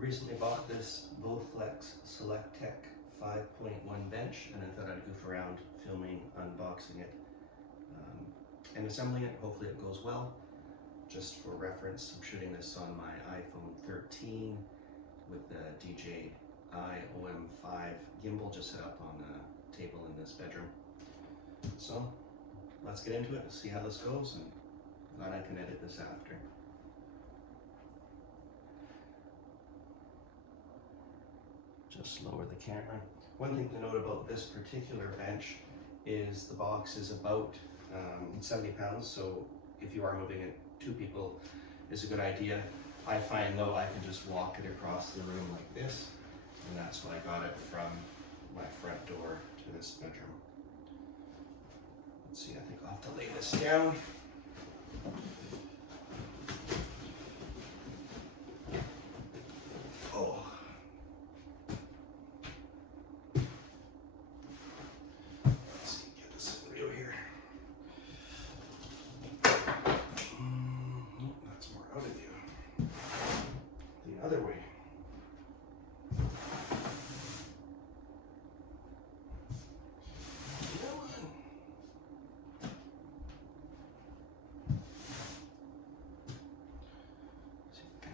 Recently bought this Bowflex SelectTech 5.1 bench, and I thought I'd goof around filming, unboxing it, and assembling it. Hopefully it goes well. Just for reference, I'm shooting this on my iPhone 13 with the DJI OM5 gimbal just set up on a table in this bedroom. So let's get into it and see how this goes, and glad I can edit this after. Just lower the camera. One thing to note about this particular bench is the box is about 70 pounds, so if you are moving it, 2 people is a good idea. I find though I can just walk it across the room like this, and that's why I got it from my front door to this bedroom. Let's see, I think I'll have to lay this down. Oh. Let's see, get this in view here. Nope, that's more out of view. The other way.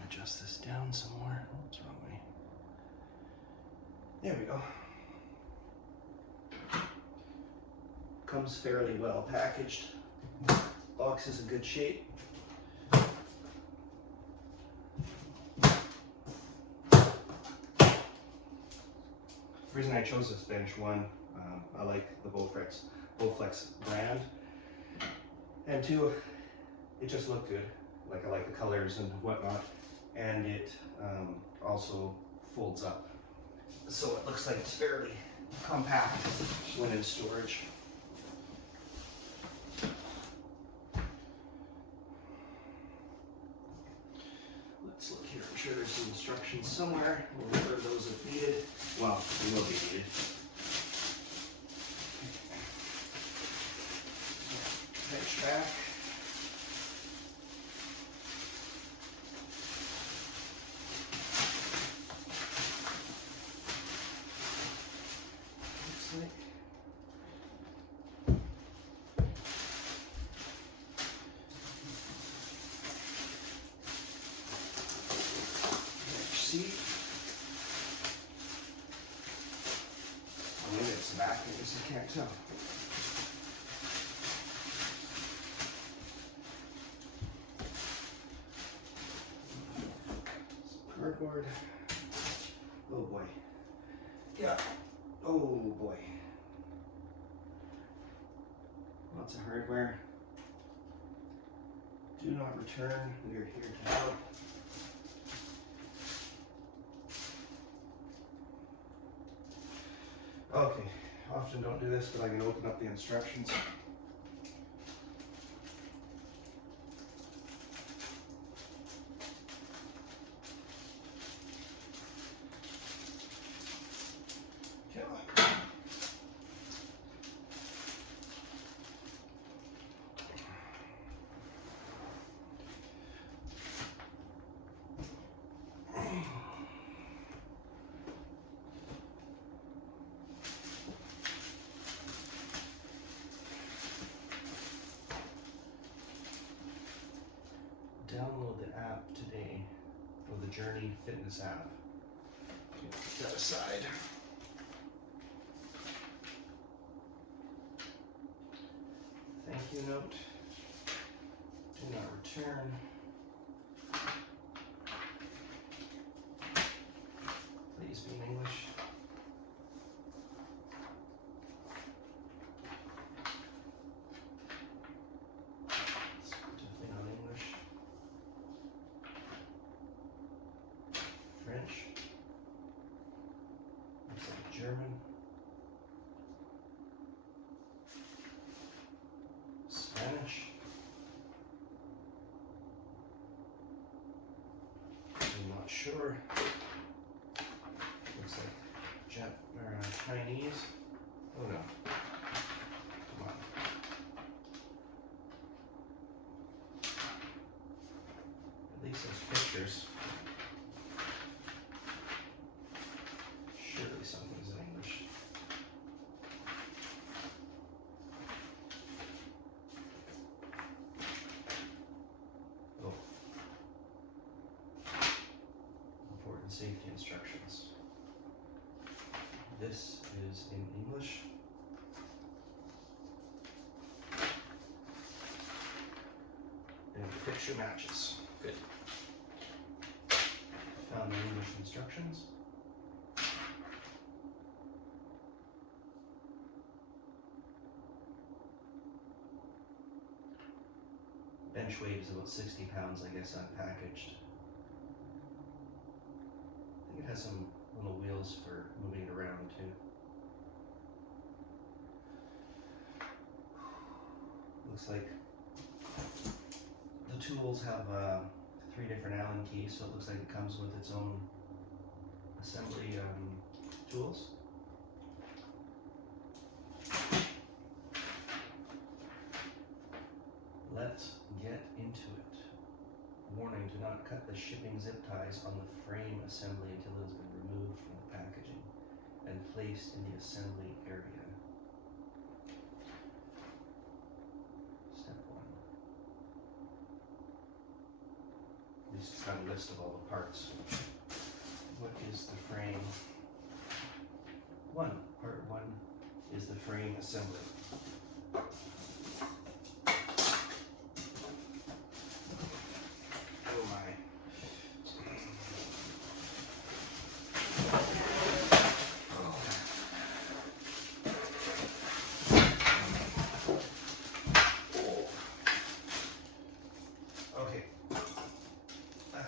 Adjust this down some more. Oh, it's the wrong way. There we go. Comes fairly well packaged. Box is in good shape. The reason I chose this bench, one, I like the Bowflex brand, and 2, it just looked good. Like I like the colors and whatnot. And it also folds up, so it looks like it's fairly compact when in storage. Let's look here. I'm sure there's some instructions somewhere. We'll refer those if needed. Well, they will be needed. Bench back. Seat. Maybe it's back, I guess I can't tell. Some cardboard. Oh boy. Yeah. Oh boy. Lots of hardware. Do not return. We are here to help. Okay, often don't do this, but I can open up the instructions. Come on. Download the app today, or the Journey Fitness app. Put that aside. Thank you note. Do not return. Please be in English. French, looks like German, Spanish, I'm not sure, looks like Chinese, oh no, come on, at least there's pictures. safety instructions. This is in English. And the picture matches. Good. Found the English instructions. Bench weight is about 60 pounds, I guess, unpackaged. I think it has some little wheels for moving it around too. Looks like the tools have 3 different Allen keys, so it looks like it comes with its own assembly tools. Let's get into it. Warning, do not cut the shipping zip ties on the frame assembly until it has been removed from the packaging and placed in the assembly area. Step 1. This is kind of a list of all the parts. What is the frame? 1. Part 1 is the frame assembly.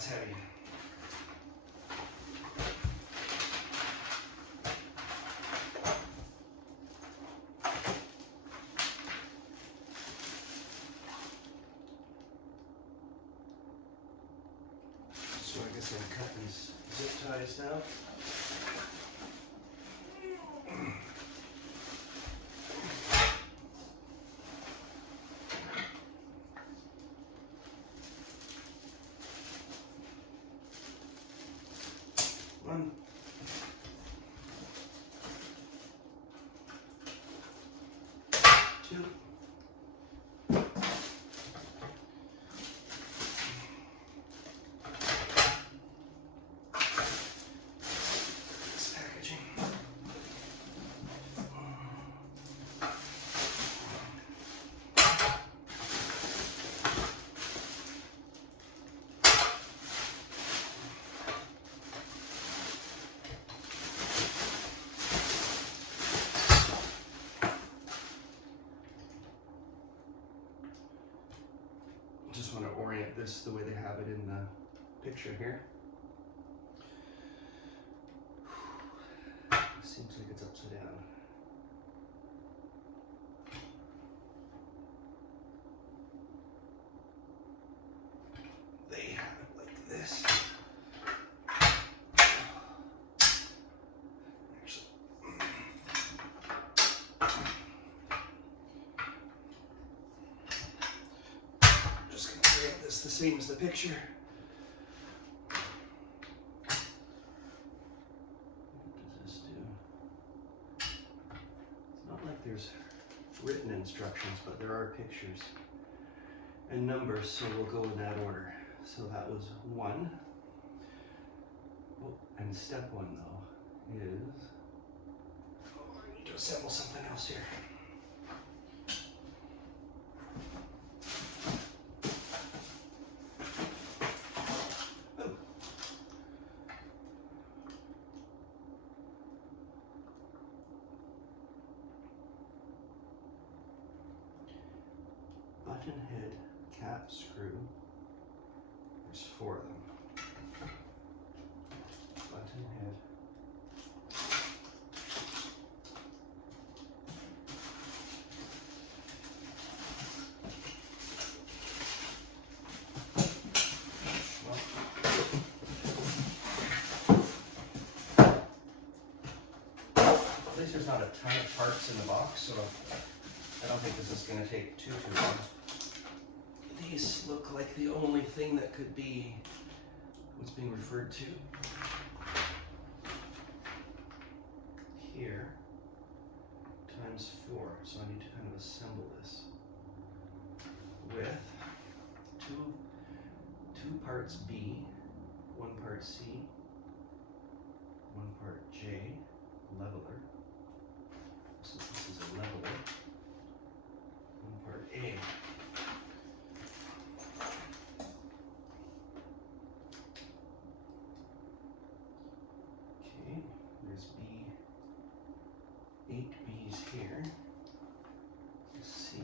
Heavy. So I guess I'll cut these zip ties now. One. Two. This packaging. Just want to orient this the way they have it in the picture here. Seems like it's upside down. They have it like this. This the same as the picture. What does this do? It's not like there's written instructions, but there are pictures and numbers, so we'll go in that order. So that was 1. Oh, and step 1 though is, I need to assemble something else here. Button head cap screw. There's 4 of them. Button head. At least there's not a ton of parts in the box, so I don't think this is going to take too long. These look like the only thing that could be what's being referred to here times 4. So I need to kind of assemble this with two parts B, 1 part C, 1 part J leveler. So this is a leveler. 1 part A. Okay, there's B, 8 B's here. C,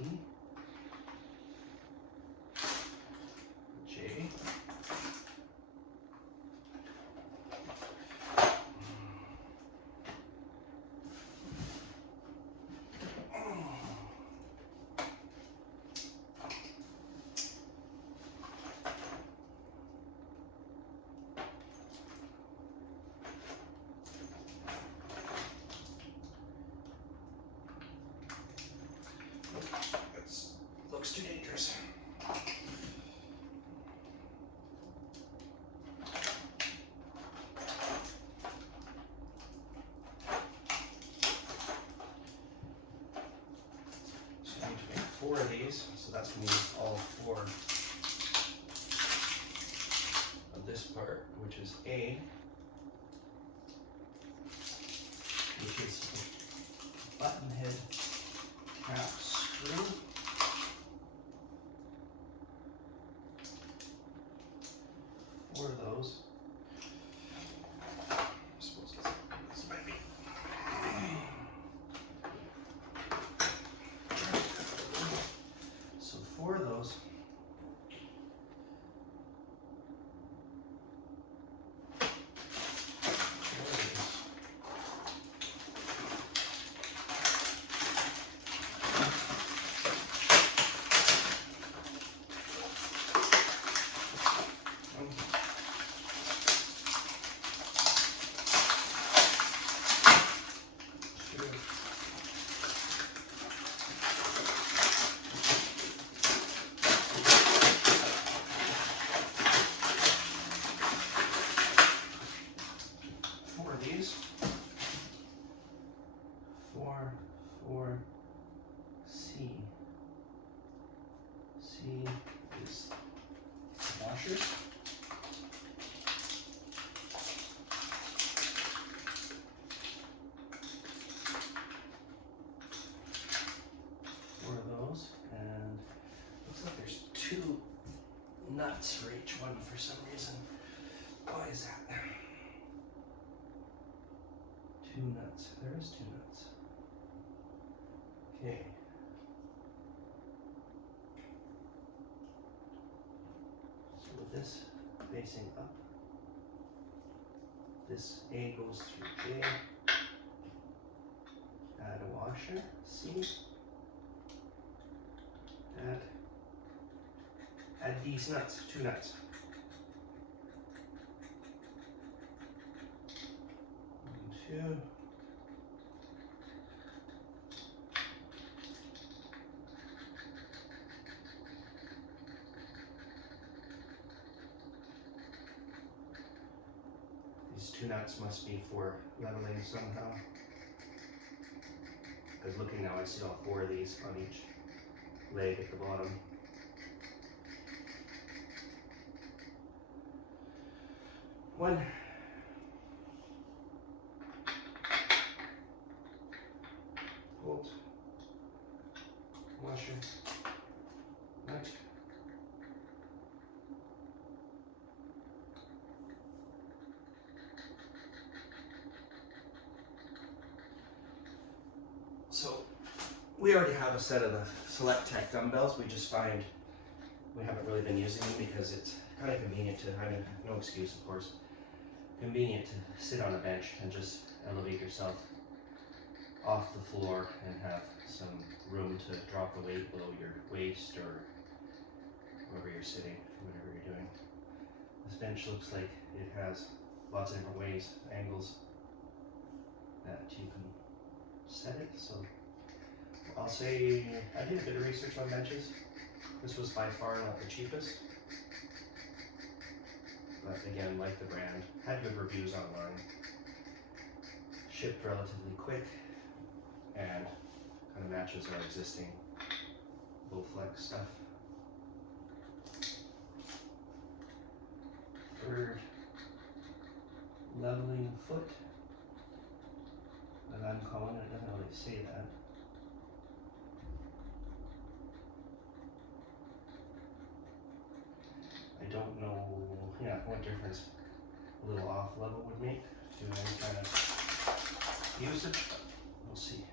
J. That looks too dangerous. So I need to make 4 of these, so that's going to use all 4 of this part, which is A, which is a button head cap screw. 4 of those. I suppose this might be. So 4 of those. These 4 C. C is washers. Four of those, and looks like there's 2 nuts for each one for some reason. Why is that? 2 nuts. There is 2 nuts. Okay. So with this facing up, this A goes through J. Add a washer, C. Add these nuts, 2 nuts. 1, 2. These 2 nuts must be for leveling somehow. Because looking now, I see all 4 of these on each leg at the bottom. One. Bolt. Washer. Nut. So we already have a set of the SelectTech dumbbells. We just find we haven't really been using them because it's kind of convenient to, I mean, no excuse of course, convenient to sit on a bench and just elevate yourself off the floor and have some room to drop the weight below your waist or wherever you're sitting, whatever you're doing. This bench looks like it has lots of different ways, angles that you can set it. So I'll say I did a bit of research on benches. This was by far not the cheapest, but again, like the brand, had good reviews online, shipped relatively quick, and kind of matches our existing Bowflex stuff. Third leveling foot say that. I don't know, yeah, what difference a little off level would make to any kind of usage, but we'll see.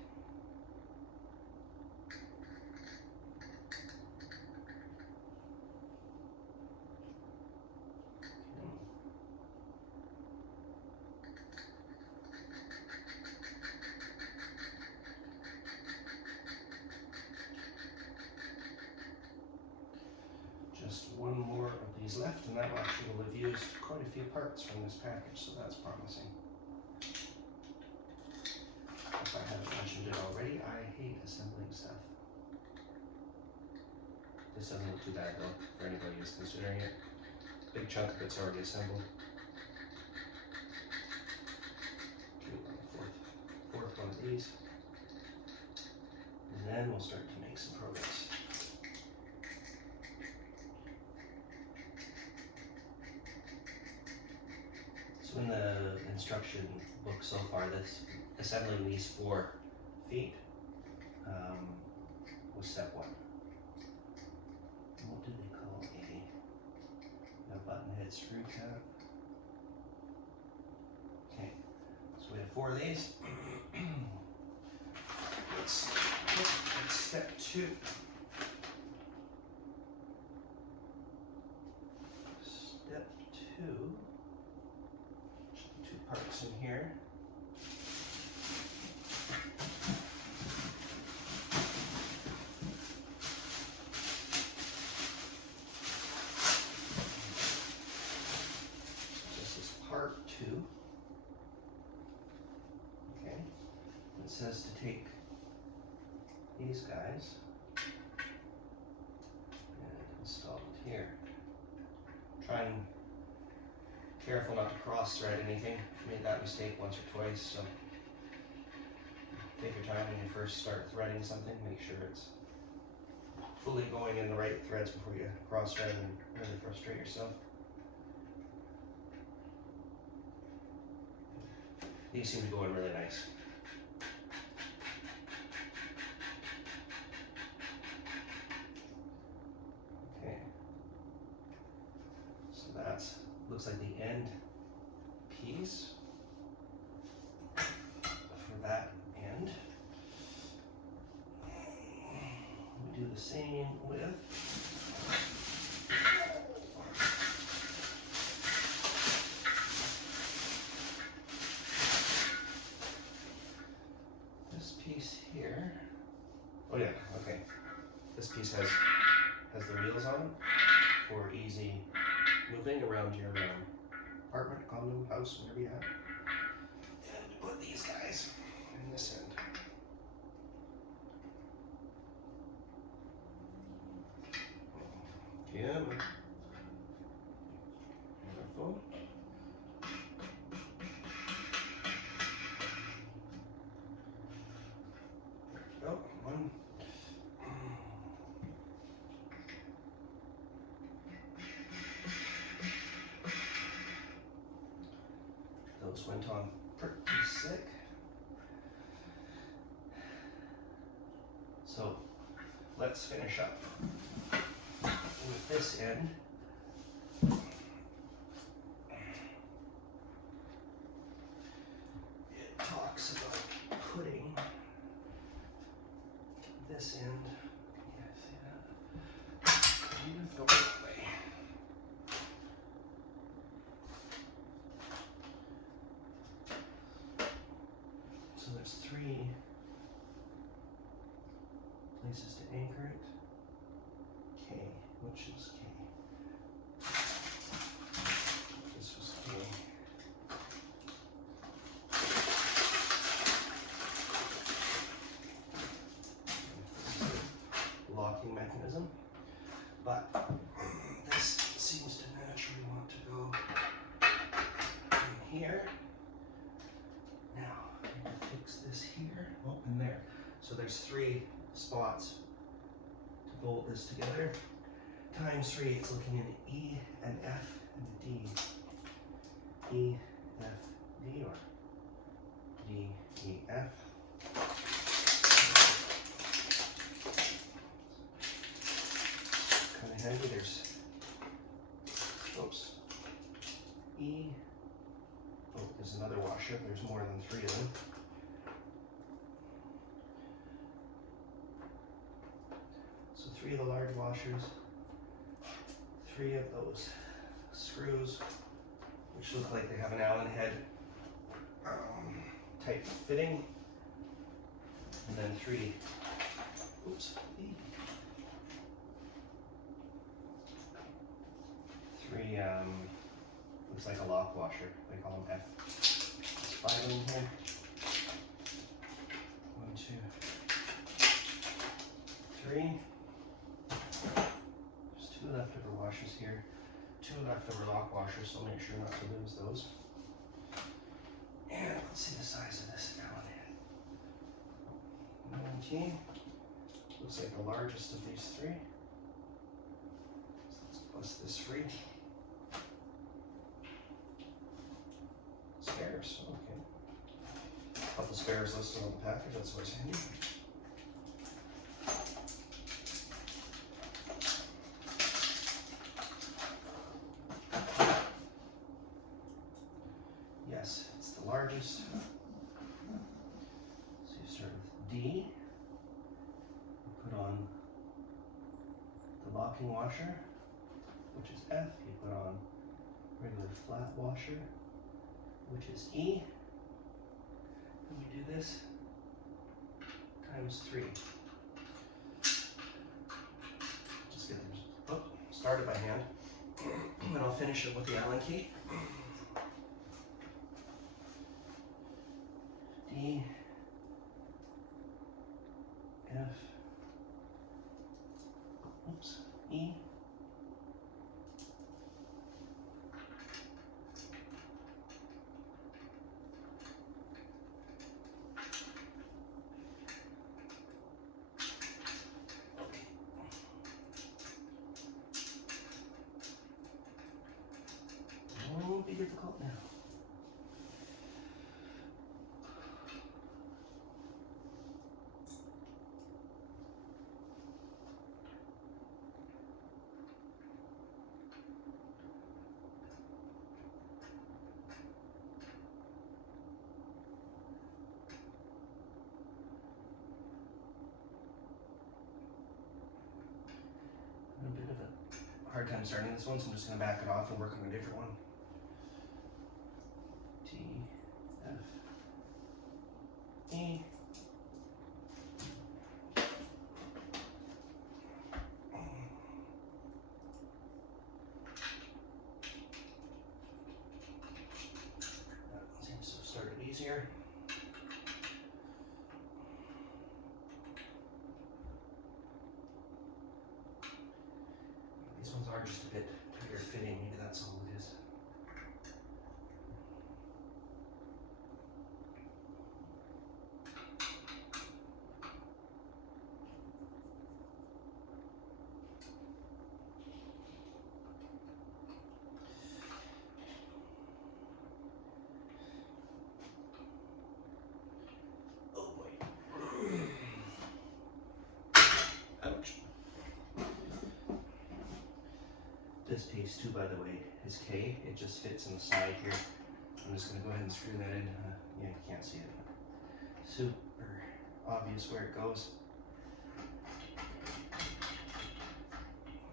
Just one more of these left, and that actually will have used quite a few parts from this package, so that's promising. If I haven't mentioned it already, I hate assembling stuff. This doesn't look too bad though, for anybody who's considering it. Big chunk of it's already assembled. Do the fourth one of these. And then we'll start to make some progress. So in the instruction book so far, this assembling these 4 feet was step 1. What did they call a button head screw cap? Okay, so we have 4 of these. Let's look at step 2. Step 2. 2 parts in here. This is part 2. Okay. It says to take these guys and install it here. Try and careful not to cross thread anything. Made that mistake once or twice, so take your time when you first start threading something. Make sure it's fully going in the right threads before you cross thread and really frustrate yourself. These seem to go in really nice. Okay, so that's looks like the end piece for that end. We do the same with this piece here. Oh yeah, okay. This piece has the wheels on it for easy moving around your apartment, condo, house, whatever you have. And put these guys in this end. Yeah, wonderful. There we go. One. Those went on pretty sick. So let's finish up with this end. It talks about putting this end, yeah, see that? Kind of go that way. So there's 3 places to anchor it. K, which is K? This was K. Locking mechanism, but this seems to naturally want to go in here. Now, I need to fix this here. Oh, and there. So there's 3 spots to bolt this together. Times 3, it's looking in E and F and D. E, F, D, or D, E, F. kind of handy. There's, oops, E. Oh, there's another washer. There's more than 3 of them. So 3 of the large washers, 3 of those screws, which look like they have an Allen head type fitting, and then 3, oops, 3 looks like a lock washer. They call them F. There's 5 of them here. 1, 2, 3. There's 2 leftover washers here. 2 leftover lock washers, so make sure not to lose those. And let's see the size of this Allen head. 19. Looks like the largest of these 3. So let's bust this free. Spares, okay. A couple spares listed on the package, that's always handy. Yes, it's the largest. So you start with D. You put on the locking washer, which is F. You put on regular flat washer, which is E. And you do this times 3. Just get them started by hand. And then I'll finish it with the Allen key. D, F, oops, E, won't be difficult now. A bit of a hard time starting this one, so I'm just going to back it off and work on a different one. T, F, E. That seems to have started easier. These ones are just a bit tighter fitting, maybe that's all it is. Oh boy. Ouch. This piece too, by the way, is K. It just fits in the side here. I'm just going to go ahead and screw that in. Yeah, you can't see it. Super obvious where it goes.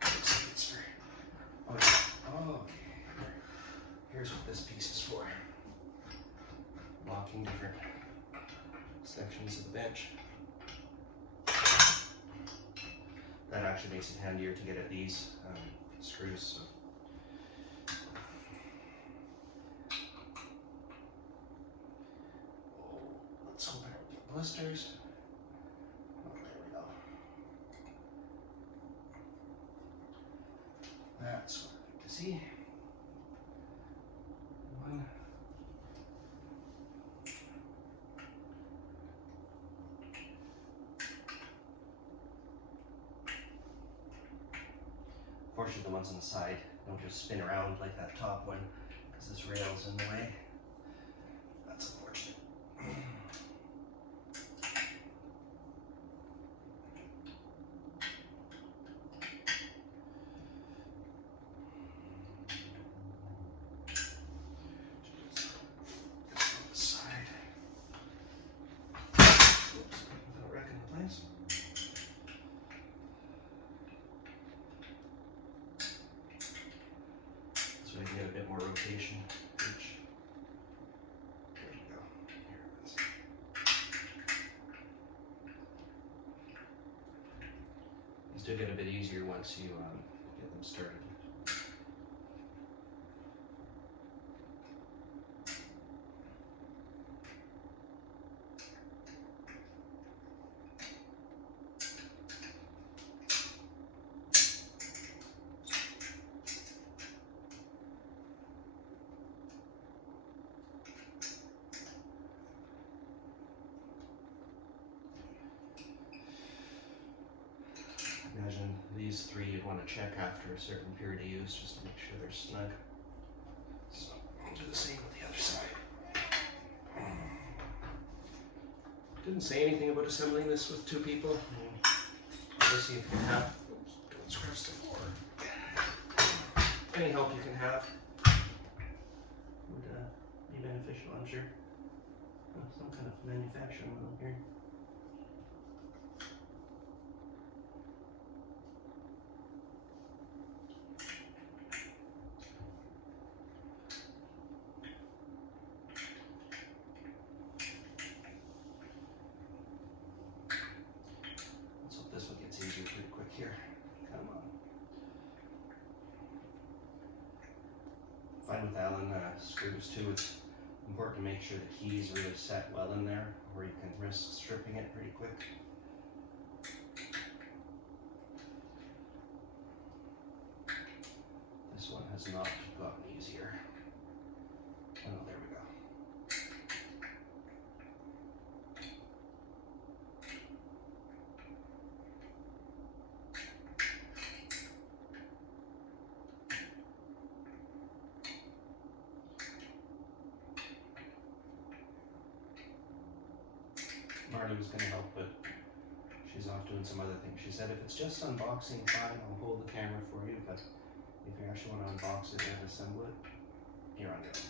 It's for, oh, here's what this piece is for. Locking different sections of the bench. That actually makes it handier to get at these screws. So. Oh, let's hope I don't get blisters. Oh, there we go. That's what I like to see. 1. Fortunately, the ones on the side don't just spin around like that top one because this rail's in the way. That's unfortunate. rotation each. There you go. Here it is. These do get a bit easier once you get them started. Imagine these three you'd want to check after a certain period of use just to make sure they're snug. So I'll do the same with the other side. Didn't say anything about assembling this with two people. Obviously, if you can have, oops, don't scratch the floor. Any help you can have would be beneficial, I'm sure. Some kind of manufacturing wheel here. Here, come on. Fine with Allen screws too. It's important to make sure the key's really set well in there, or you can risk stripping it pretty quick. This one has not gotten easier. Oh, there we go. Marty was going to help, but she's off doing some other things. She said if it's just unboxing, fine, I'll hold the camera for you, but if you actually want to unbox it and assemble it, you're on your own.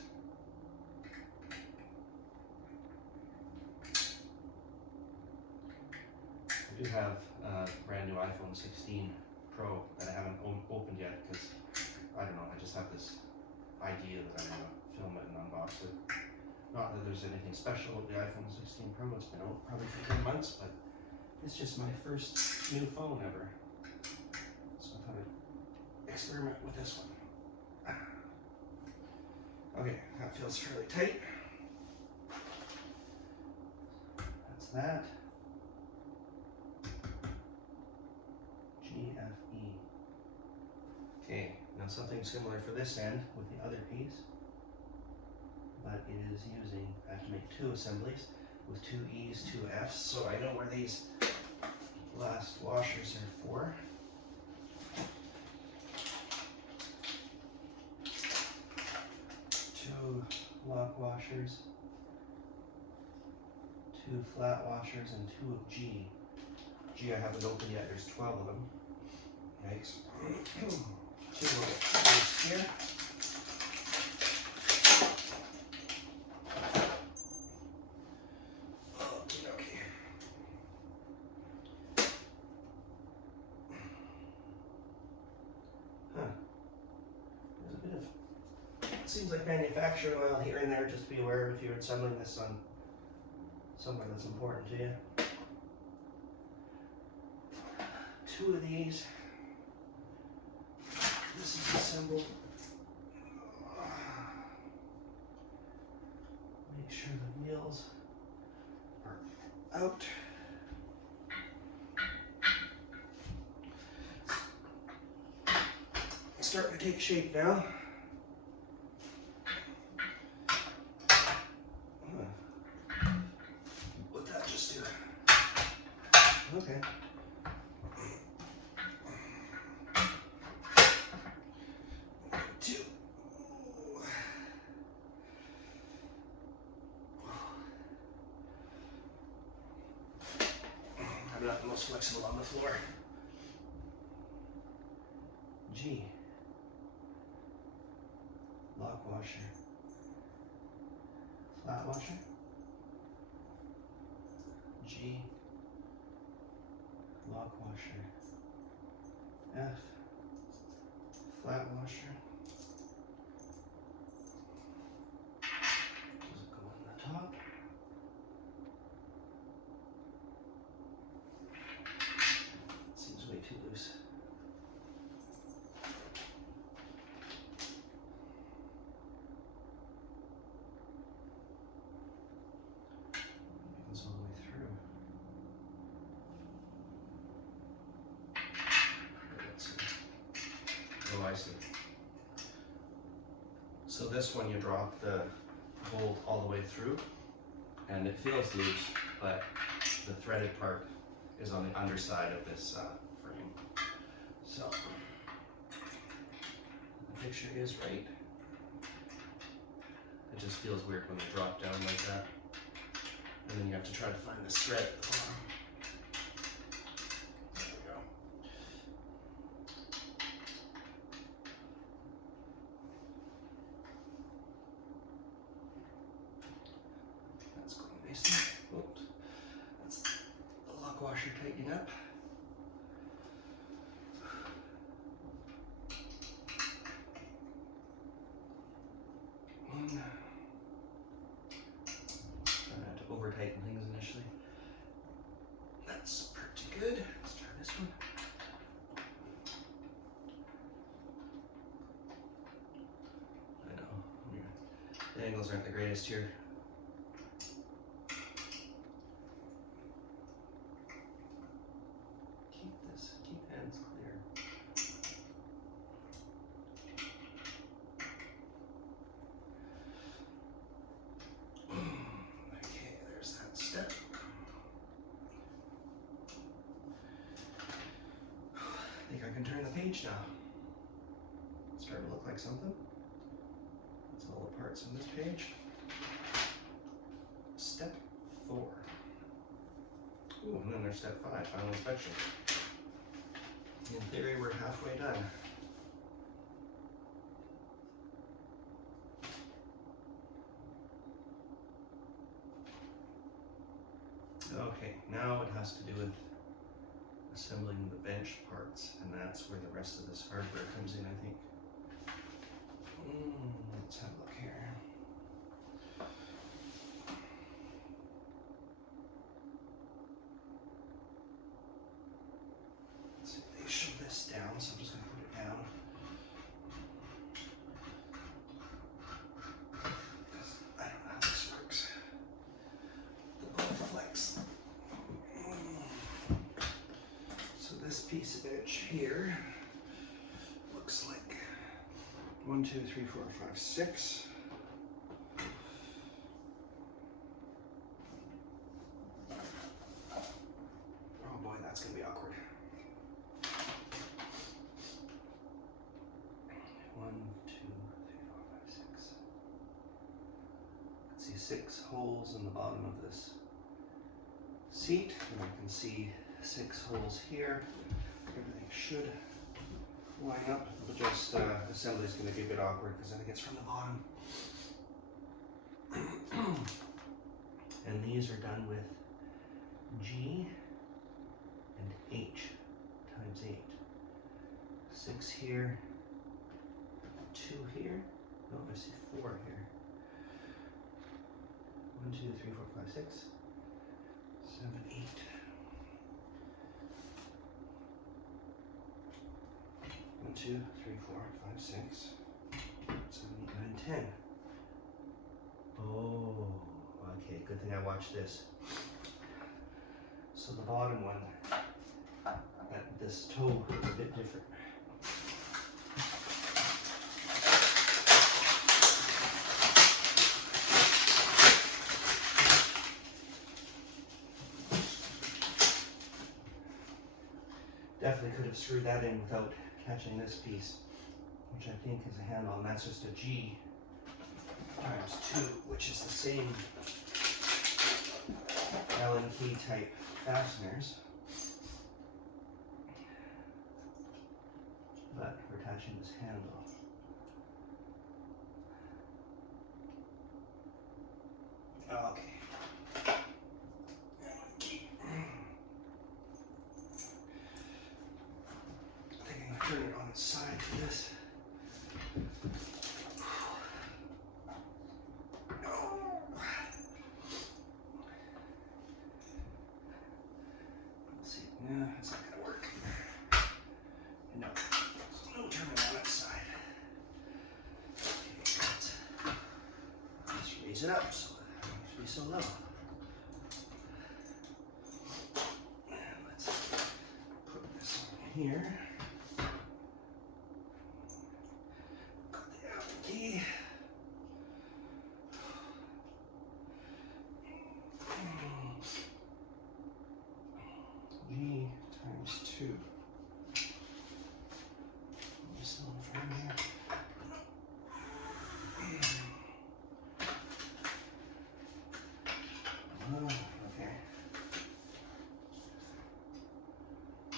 I do have a brand new iPhone 16 Pro that I haven't opened yet because, I don't know, I just have this idea that I'm going to film it and unbox it. Not that there's anything special with the iPhone 16 Pro, it's been out probably for 10 months, but it's just my first new phone ever. So I thought I'd experiment with this one. Okay, that feels fairly tight. That's that. GFE. Okay, now something similar for this end with the other piece. But it is using, I have to make two assemblies with two E's, two F's, so I know where these last washers are for. Two lock washers, two flat washers, and two of G. G I haven't opened yet, there's 12 of them. Yikes. Two little screws here. Seems like manufacturing oil here and there, just be aware if you're assembling this on somewhere that's important to you. Two of these. This is assembled. Make sure the wheels are out. It's starting to take shape now. Okay. Two. I'm not the most flexible on the floor. G. Lock washer. Flat washer. G. Lock washer, F, flat washer, So this one you drop the bolt all the way through and it feels loose, but the threaded part is on the underside of this frame. So the picture is right. It just feels weird when they drop down like that. And then you have to try to find this thread at the bottom. There we go. That's going nicely. Oops. That's the lock washer tightening up. Over tighten things initially. That's pretty good. Let's try this one. I know, the angles aren't the greatest here. Keep hands clear. Step. I think I can turn the page now. It's starting to look like something. That's all the parts on this page. Step 4. Ooh, and then there's step 5, final inspection. In theory, we're halfway done. Okay, now it has to do with assembling the bench parts, and that's where the rest of this hardware comes in, I think. Let's have a look here. Let's see, they show this down, so I'm just going to put it down. I don't know how this works. The Bowflex. So this piece of bench here looks like 1, 2, 3, 4, 5, 6. Oh boy, that's gonna be awkward. 1, 2, 3, 4, 5, 6. I can see 6 holes in the bottom of this seat, and I can see 6 holes here. Everything should line up, but just assembly is going to be a bit awkward because I think it's from the bottom. And these are done with G and H times 8. 6 here, 2 here. No, I see 4 here. 1, 2, 3, 4, 5, 6, 7, 8. 1, 2, 3, 4, 5, 6, 7, 8, 9, 10. Oh, okay, good thing I watched this. So the bottom one, this toe is a bit different. Definitely could have screwed that in without catching this piece, which I think is a handle, and that's just a G times 2, which is the same Allen key type fasteners, but we're attaching this handle. Okay. Turn it on its side for this. Let's see. Yeah, that's not gonna work. No, no turning on its side. Okay, let's raise it up so it doesn't be so low. And let's put this on here. two. Just on the frame here. Okay.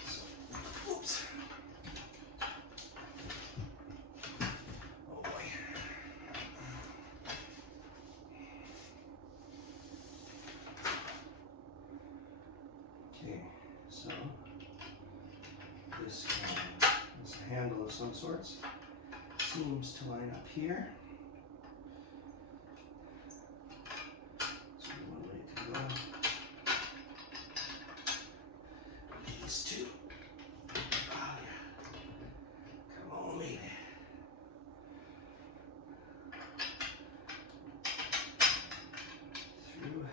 So, oops. Oh boy. Okay, so this is a handle of some sorts. Seems to line up here. So one way to go. These two. Oh yeah. Come on, lady. Through.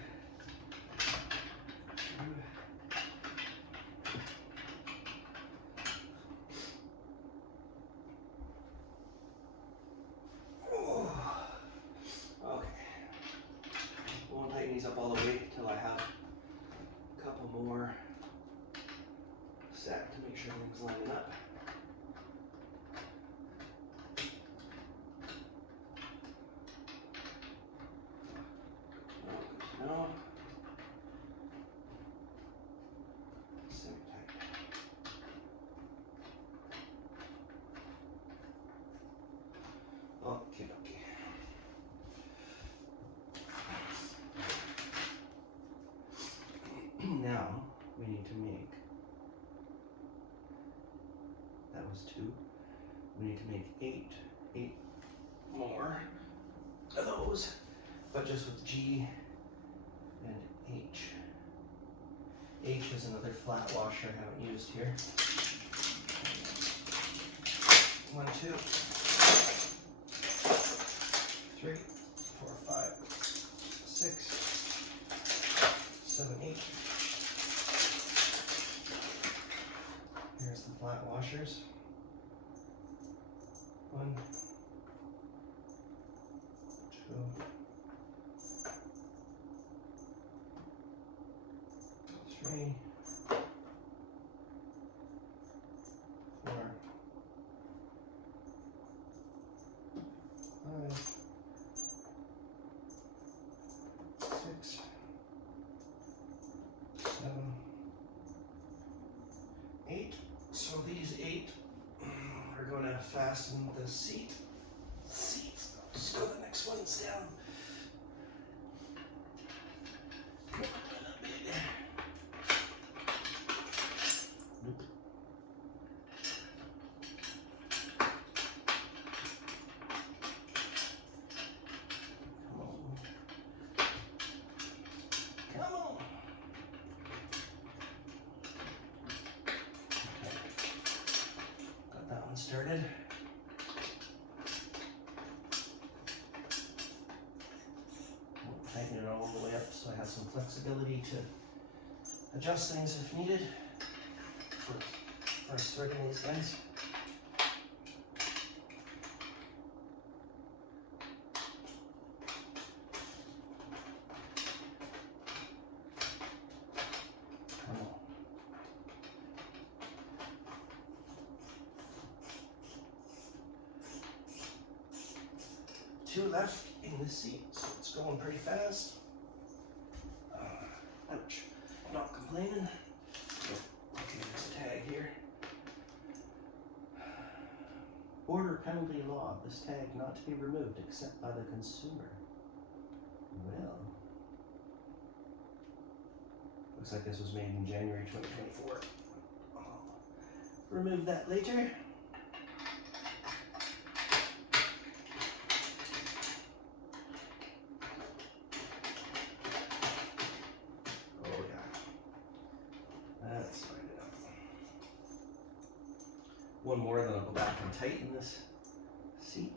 Up all the way till I have a couple more set to make sure everything's lining up. No. Semi-tight. Okay, okay. Now we need to make, that was 2, we need to make 8 more of those, but just with G and H. H is another flat washer I haven't used here. 1, 2, 3, 4, 5, 6, 7, 8. Here's the flat washers. 1, 2, 3, 4, 5, 6, 7, 8. So these 8 are going to fasten the seat. Just go the next ones down. Started. We'll tighten it all the way up so I have some flexibility to adjust things if needed for starting these guys. Two left in the seat, so it's going pretty fast. Ouch, not complaining. Okay, there's a tag here. Order penalty law, this tag not to be removed except by the consumer. Well, looks like this was made in January 2024. I'll remove that later. One more, then I'll go back and tighten this seat.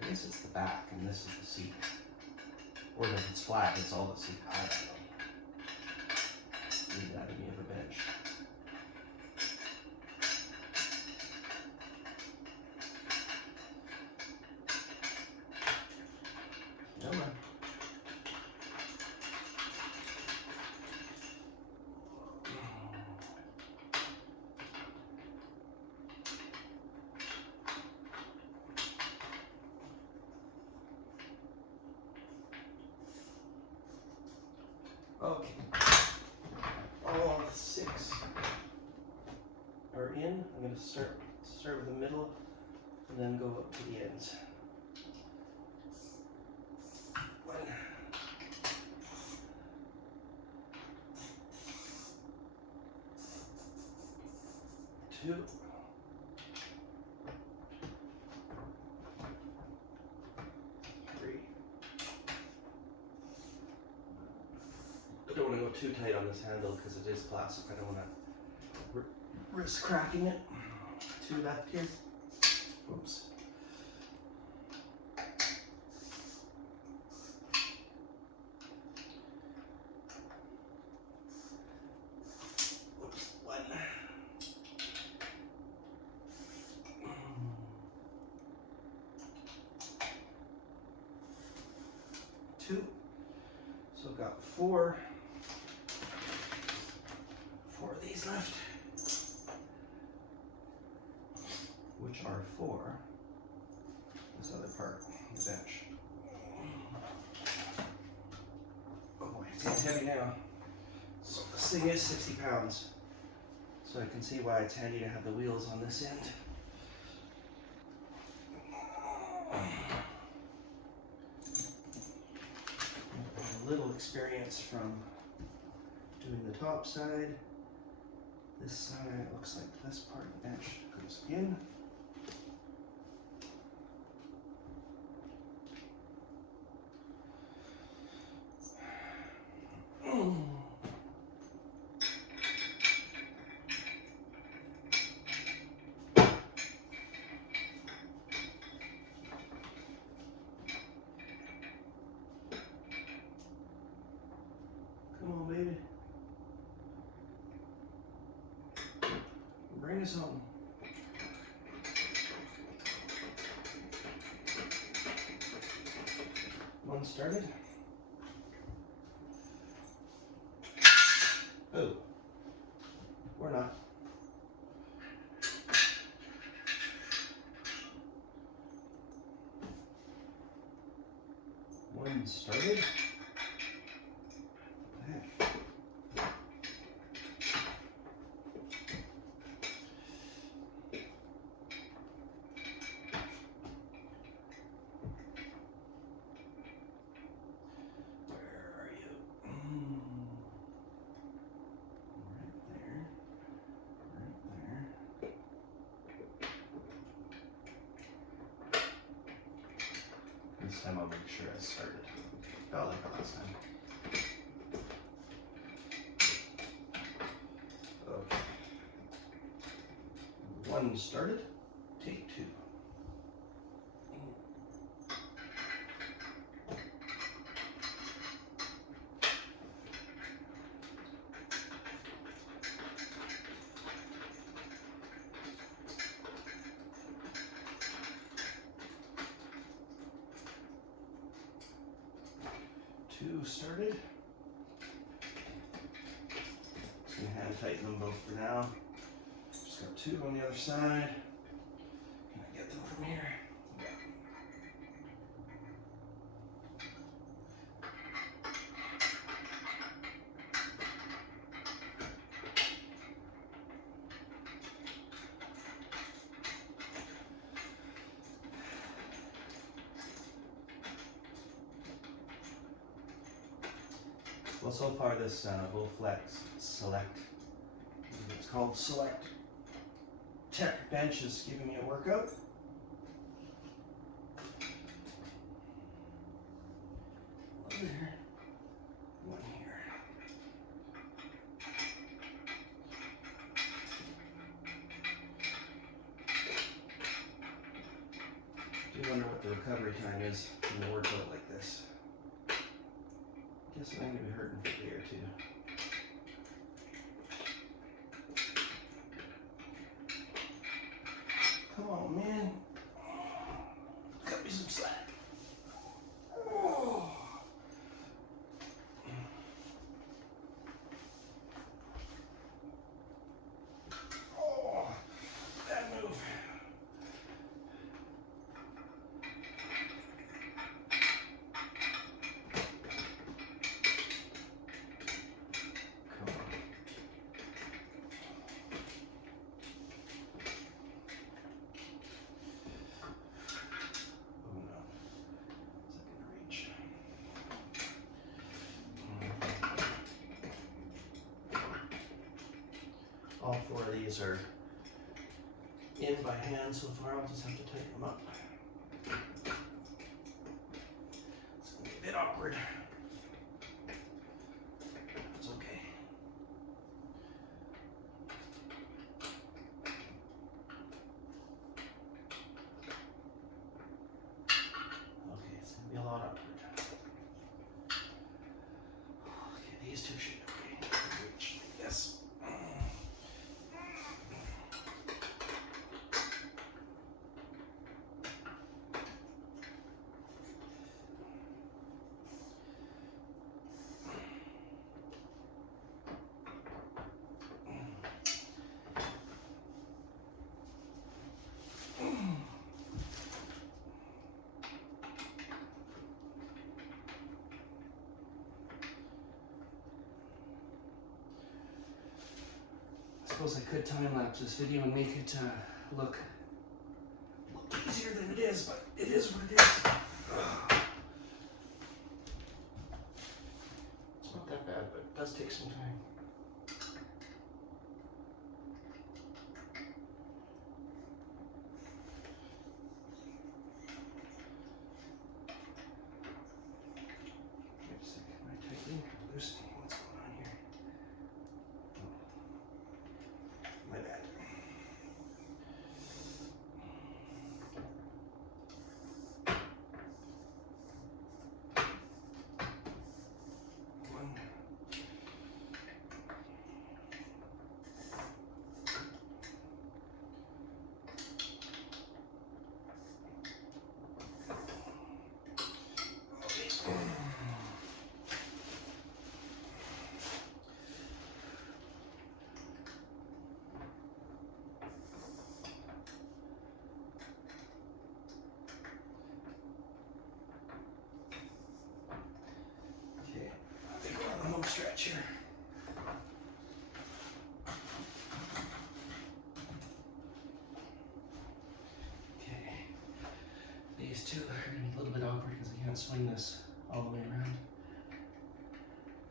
I guess it's the back and this is the seat. Or if it's flat, it's all the seat. I don't know. Leave that to me of a bench. Come on. Okay. All 6 are in. I'm going to start with the middle and then go up to the ends. 1, 2, 3. I don't want to go too tight on this handle because it is plastic. I don't want to risk cracking it. 2 left here. Oops. Oops. 1. 2. So I've got 4 of these left, which are for this other part of the bench. Oh boy, it's getting heavy now. So this thing is 60 pounds. So I can see why it's handy to have the wheels on this end. A little experience from doing the top side. This side looks like this part of the bench goes in. Come on, baby. Bring us home. One started. Oh, or not. One started. This time I'll make sure I started. About like the last time. Okay. 1 started. Take 2. Two started. Just gonna hand tighten them both for now. Just got 2 on the other side. Can I get them from here? Well, so far this Bowflex Select, it's called SelectTech bench, is giving me a workout. One there, one here. I do wonder what the recovery time is in a workout like this. Guess I'm going to be hurting for a day or 2. Come on, man. Cut me some slack. Oh. Oh, bad move. All 4 of these are in by hand so far. I'll just have to tighten them up. It's gonna be a bit awkward. It's okay. Okay, it's gonna be a lot awkward. Okay, these two should be reach. Yes. I suppose I could time lapse this video and make it look easier than it is, but it is what it is. It's not that bad, but it does take some time. Wait a second, am I tightening or loosening? What's going on here? My bad. One. Okay, I think we're on the home stretch here. Okay, these two are going to be a little bit awkward because I can't swing this all the way around.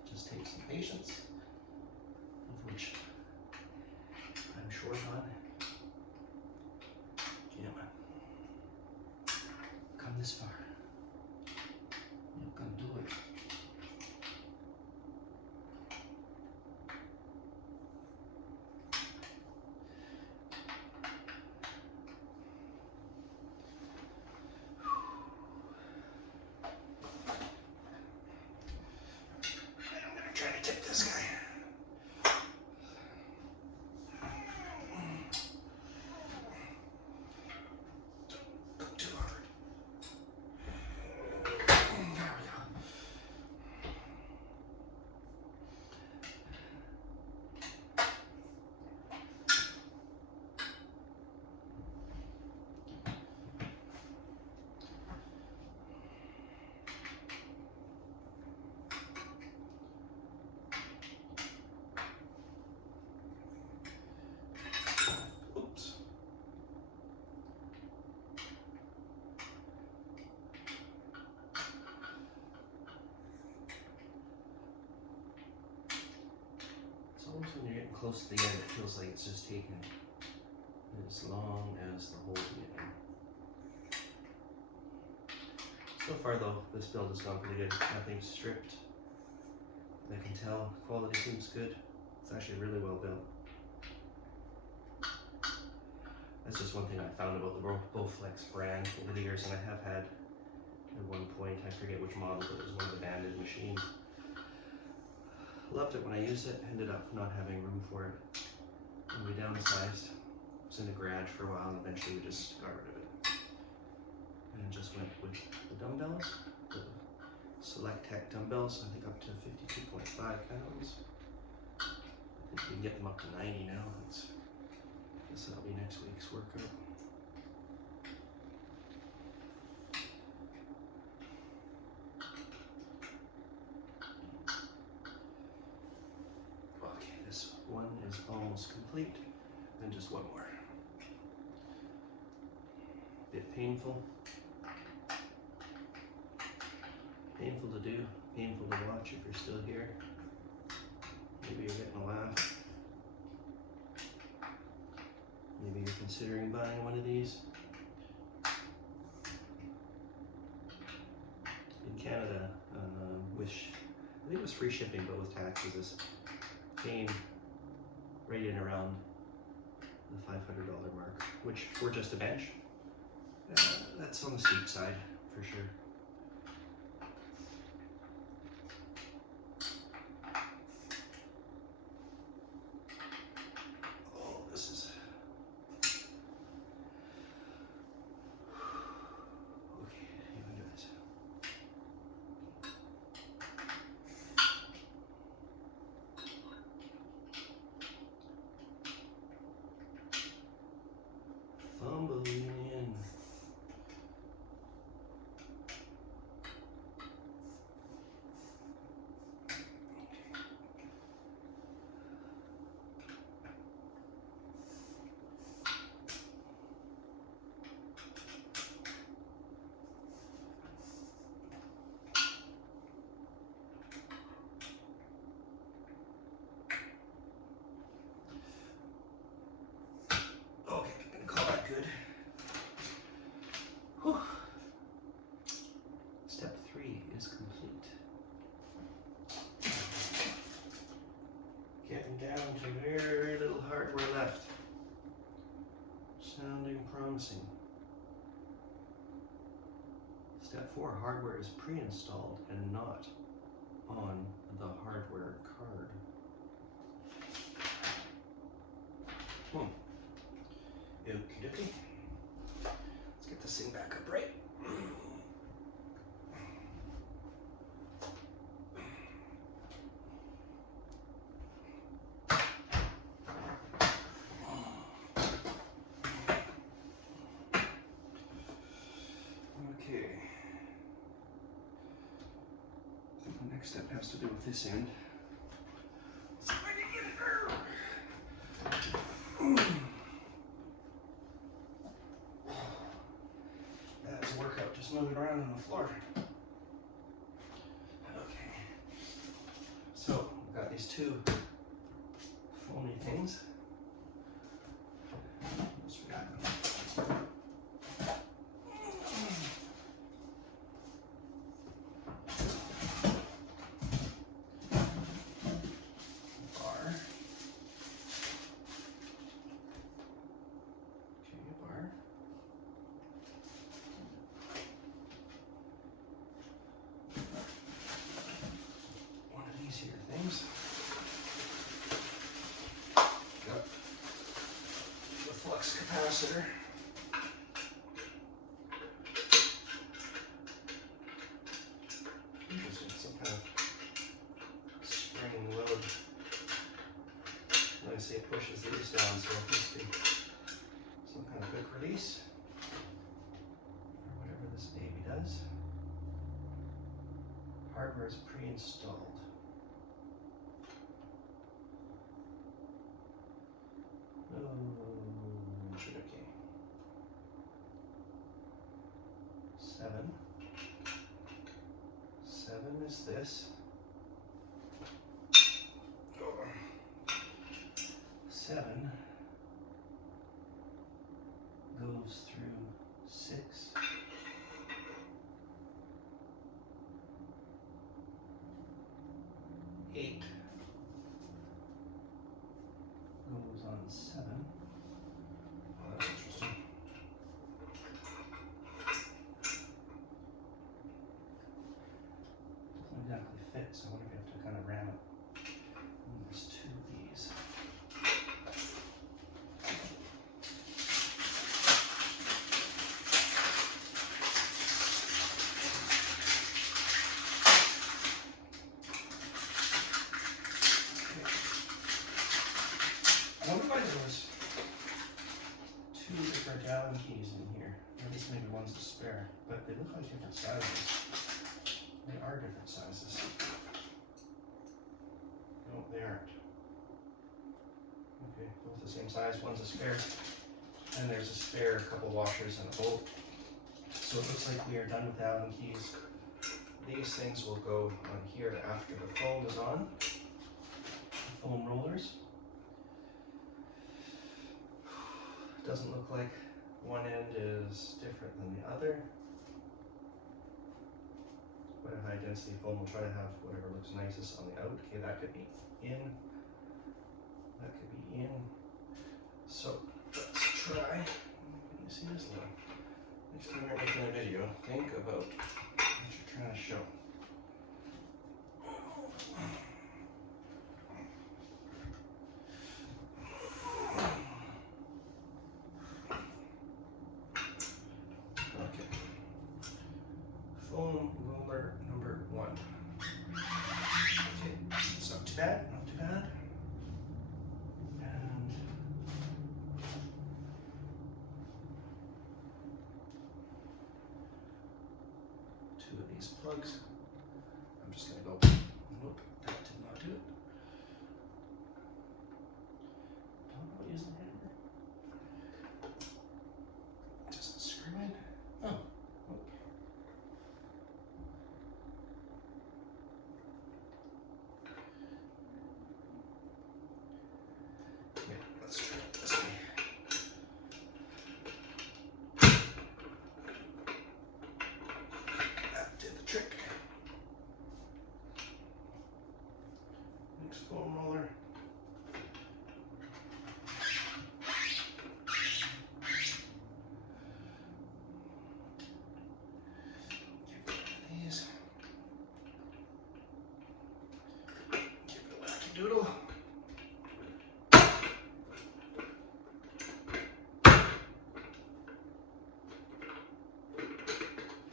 Just take some patience, of which I'm short on. You know what? Come this far. You can do it. I'm gonna try to tip this guy. Don't too hard. There we go. Oops. It's almost when you're getting close to the end, it feels like it's just taking as long as the hole to get in. So far though, this build has gone pretty good. Nothing's stripped. I can tell quality seems good. It's actually really well built. That's just one thing I found about the Bowflex brand over the years, and I have had at one point, I forget which model, but it was one of the banded machines. Loved it when I used it, ended up not having room for it. And we downsized. It was in the garage for a while, and eventually we just got rid of it. And just went with the dumbbells, the SelectTech dumbbells, I think up to 52.5 pounds. I think we can get them up to 90 now. I guess that'll be next week's workout. Okay, this one is almost complete, and just one more. Bit painful. Painful to do, painful to watch if you're still here. Maybe you're getting a laugh. considering buying one of these. In Canada, I think it was free shipping, but with taxes, this came right in around the $500 mark, which for just a bench, that's on the steep side for sure. Oh, this is okay. You can do this. Fumbling in. Okay, I'm gonna call that good. Whew. Step 3 is complete. Getting down to very little hardware left. Sounding promising. Step 4, hardware is pre-installed and not on the hardware card. Okie dokie. Let's get this thing back up right. Okay. I think the next step has to do with this end. See if I can get it. That's a workout, just moving around on the floor. Okay. So, we've got these two foamy things. Let's react them. Things. Got the flux capacitor. Interesting, some kind of spring load. Like I say, it pushes these down, so it must be some kind of quick release, or whatever this baby does. Hardware is pre-installed. Okay. 7. 7 is this. 7 goes through 6. 8 goes on 7. Oh, that's interesting. Doesn't exactly fit, so I wonder if you have to kind of ram it. And there's 2 of these. I wonder why there was 2 different Allen keys in here. At least maybe one's a spare, but they look like different sizes. They are different sizes. No, they aren't. Okay, both the same size. One's a spare, and there's a spare, a couple washers, and a bolt. So it looks like we are done with Allen keys. These things will go on here after the foam is on. The foam rollers. Doesn't look like one end is different than the other. Quite a high density foam. We'll try to have whatever looks nicest on the out. Okay, that could be in. That could be in. So let's try. You see this little? Next time you're making a video, think about what you're trying to show. Okay. Foam roller number 1. Okay, it's not too bad, not too bad. And two of these plugs. I'm just gonna go, nope, that did not do it. Don't know using the hammer. Doesn't screw in. Oh. Yeah, let's try it this way. That did the trick. Next foam roller. Get rid of these. Give it a wacky doodle.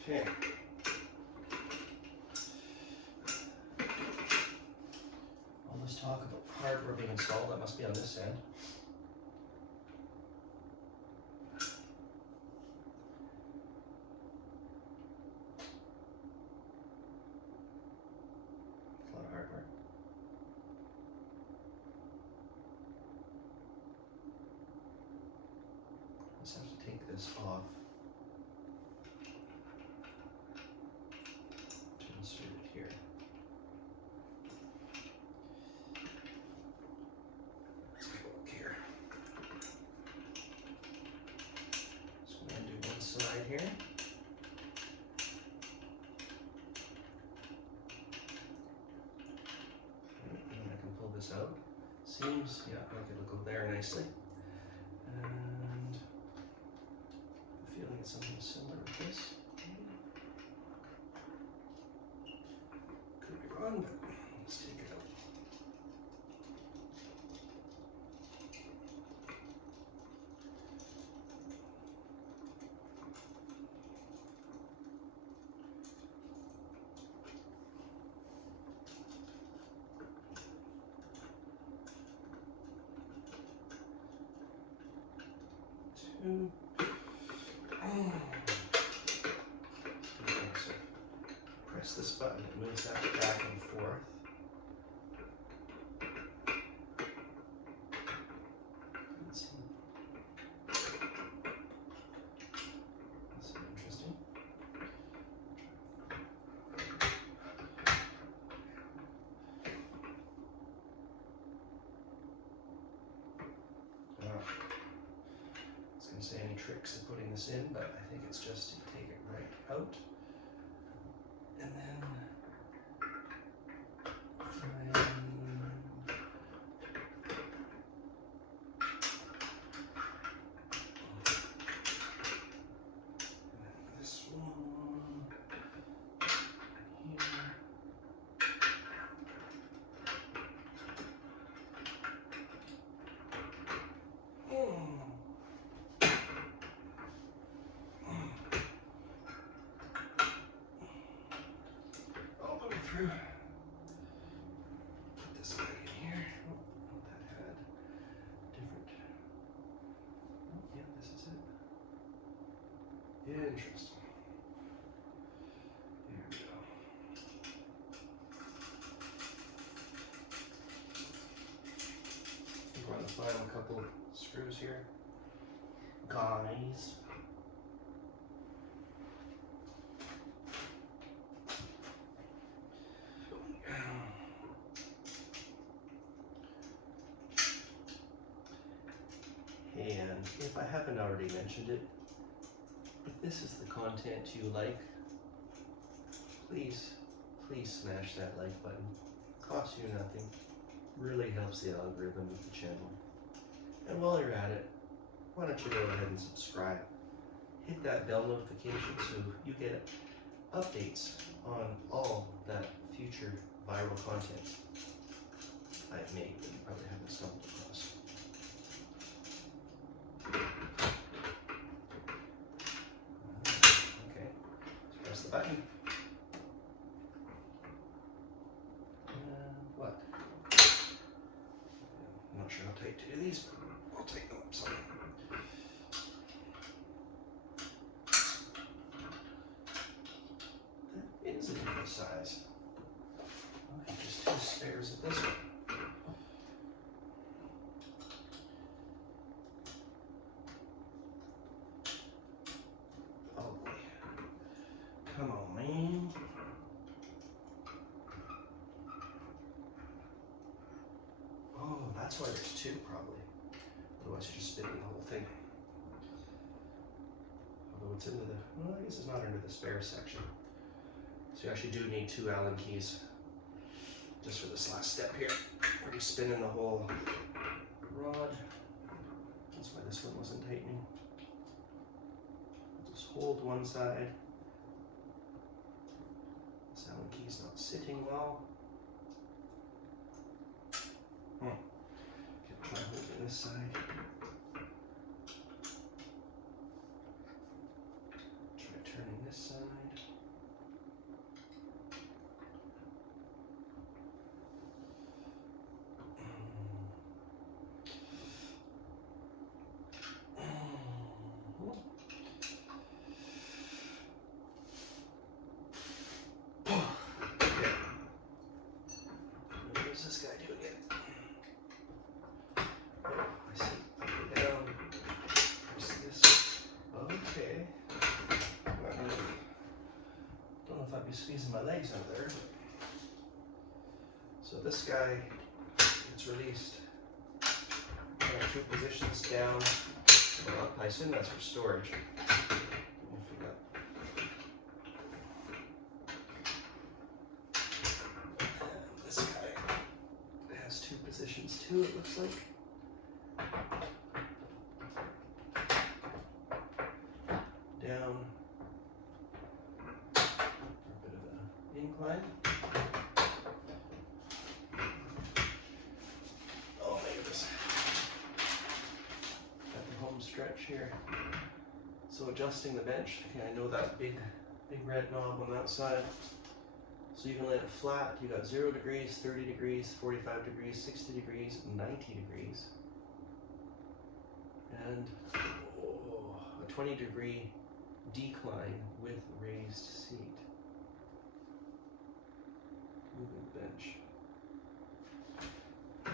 Okay. All this talk about hardware being installed, that must be on this end. It's a lot of hardware. I just have to take this off to insert it here. Let's go up here. Just going to do one side here. And then I can pull this out. Seems, yeah, like it'll go there nicely. And I'm feeling it's something similar with this. Could be wrong, but let's take it out. Two. Okay, so press this button, it moves that back and forth. Let's see. That's interesting. I was going to say any tricks of putting this in, but I think it's just to take it right out. And then this one here. All the way through. Put this back in here. Oh, that had different. Oh, yeah, this is it. Interesting. There we go. I think we're on the final couple screws here. Guys. And if if I haven't already mentioned it, if this is the content you like, please smash that like button. Costs you nothing. Really helps the algorithm of the channel. And while you're at it, why don't you go ahead and subscribe? Hit that bell notification so you get updates on all that future viral content I've made that you probably haven't stumbled across. Okay, let's press the button. What? I'm not sure how tight to do these, but I'll take them up some. That is a different size. Okay, just 2 spares of this one. Oh boy. Come on, man. Oh, that's why there's 2 probably. Otherwise you're just spinning the whole thing. Although it's into the, well, I guess it's not under the spare section. So you actually do need 2 Allen keys just for this last step here, where you're spinning the whole rod. That's why this one wasn't tightening. Just hold one side. This Allen key's not sitting well. Try holding this side. Try turning this side. Okay. What does this guy do again? I see. Down. Press this. Okay. Don't know if I'd be squeezing my legs out there. So this guy gets released. 2 positions down or up. I assume that's for storage. And this guy has 2 positions too, it looks like. Down, a bit of an incline. Oh my goodness. Got the home stretch here. So adjusting the bench, okay, I know that big red knob on that side. So you can lay it flat, you got 0 degrees, 30 degrees, 45 degrees, 60 degrees, 90 degrees. And a 20-degree decline with raised seat. Moving the bench.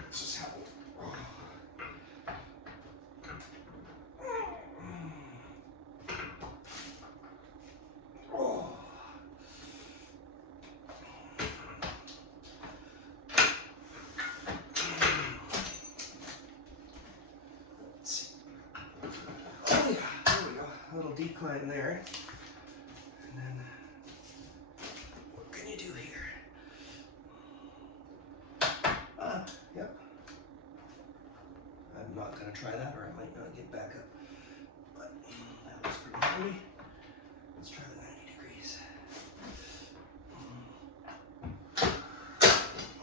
This is how. A little decline there, and then what can you do here? Yep. I'm not going to try that, or I might not get back up. But that looks pretty heavy. Let's try the 90 degrees.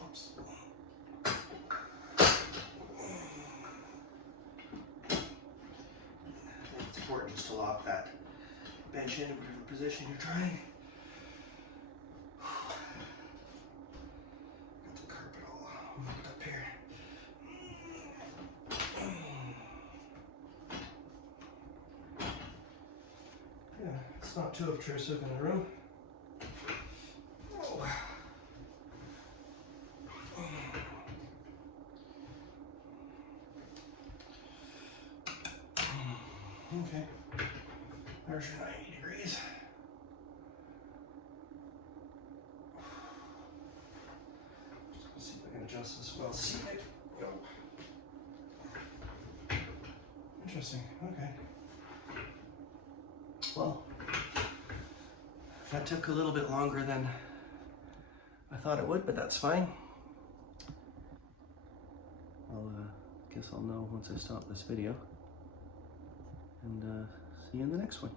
Oops. It's important just to lock that bench in whatever position you're trying. Got the carpet all hooked up here. Yeah, it's not too obtrusive in the room. Oh. Okay, there's your 90 degrees. Just see if I can adjust this well seated. Go. Interesting, okay. Well, that took a little bit longer than I thought it would, but that's fine. Guess I'll know once I stop this video. And see you in the next one.